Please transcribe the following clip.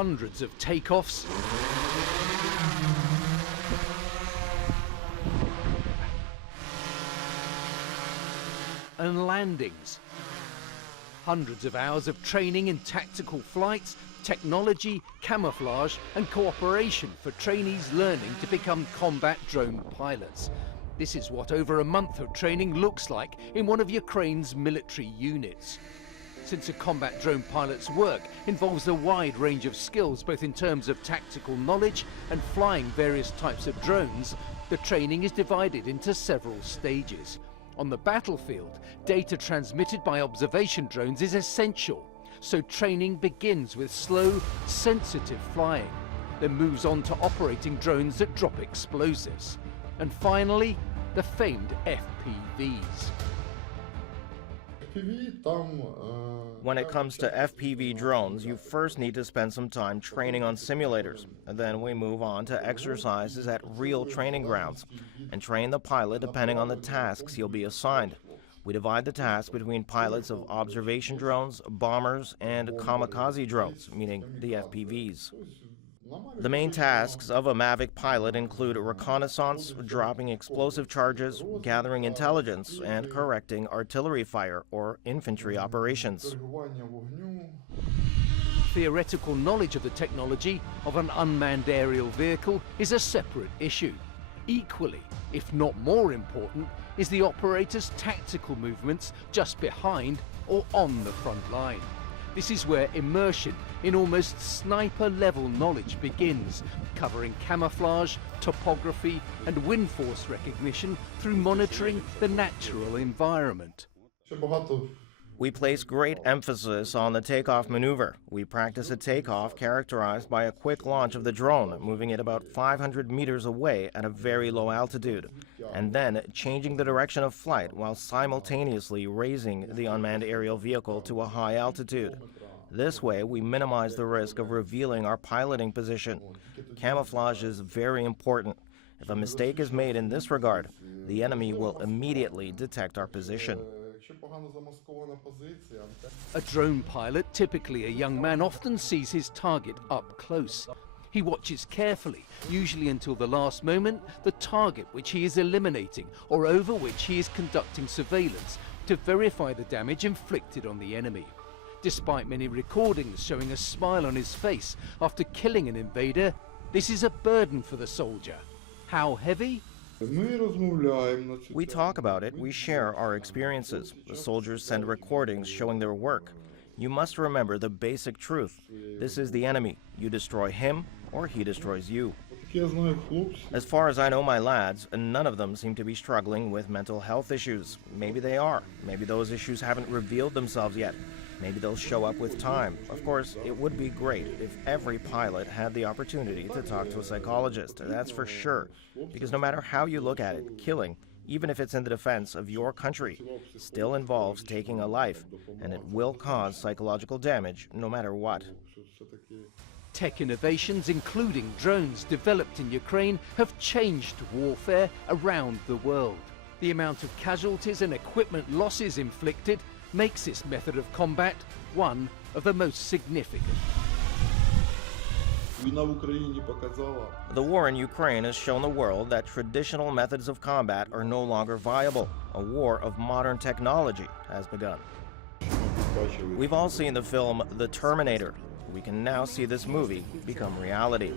hundreds of takeoffs and landings. Hundreds of hours of training in tactical flights, technology, camouflage and cooperation for trainees learning to become combat drone pilots. This is what over a month of training looks like in one of Ukraine's military units. Since a combat drone pilot's work involves a wide range of skills, both in terms of tactical knowledge and flying various types of drones, the training is divided into several stages. On the battlefield, data transmitted by observation drones is essential, so training begins with slow, sensitive flying, then moves on to operating drones that drop explosives, and finally, the famed FPVs. When it comes to FPV drones, you first need to spend some time training on simulators, and then we move on to exercises at real training grounds and train the pilot depending on the tasks he'll be assigned. We divide the task between pilots of observation drones, bombers, and kamikaze drones, meaning the FPVs. The main tasks of a Mavic pilot include reconnaissance, dropping explosive charges, gathering intelligence, and correcting artillery fire or infantry operations. Theoretical knowledge of the technology of an unmanned aerial vehicle is a separate issue. Equally, if not more important, is the operator's tactical movements just behind or on the front line. This is where immersion in almost sniper-level knowledge begins, covering camouflage, topography, and wind force recognition through monitoring the natural environment. We place great emphasis on the takeoff maneuver. We practice a takeoff characterized by a quick launch of the drone, moving it about 500 meters away at a very low altitude, and then changing the direction of flight while simultaneously raising the unmanned aerial vehicle to a high altitude. This way, we minimize the risk of revealing our piloting position. Camouflage is very important. If a mistake is made in this regard, the enemy will immediately detect our position. A drone pilot, typically a young man, often sees his target up close. He watches carefully, usually until the last moment, the target which he is eliminating or over which he is conducting surveillance to verify the damage inflicted on the enemy. Despite many recordings showing a smile on his face after killing an invader, this is a burden for the soldier. How heavy? We talk about it, we share our experiences. The soldiers send recordings showing their work. You must remember the basic truth. This is the enemy. You destroy him, or he destroys you. As far as I know my lads, none of them seem to be struggling with mental health issues. Maybe they are. Maybe those issues haven't revealed themselves yet. Maybe they'll show up with time. Of course, it would be great if every pilot had the opportunity to talk to a psychologist, that's for sure. Because no matter how you look at it, killing, even if it's in the defense of your country, still involves taking a life, and it will cause psychological damage no matter what. Tech innovations, including drones developed in Ukraine, have changed warfare around the world. The amount of casualties and equipment losses inflicted makes this method of combat one of the most significant. The war in Ukraine has shown the world that traditional methods of combat are no longer viable. A war of modern technology has begun. We've all seen the film The Terminator. We can now see this movie become reality.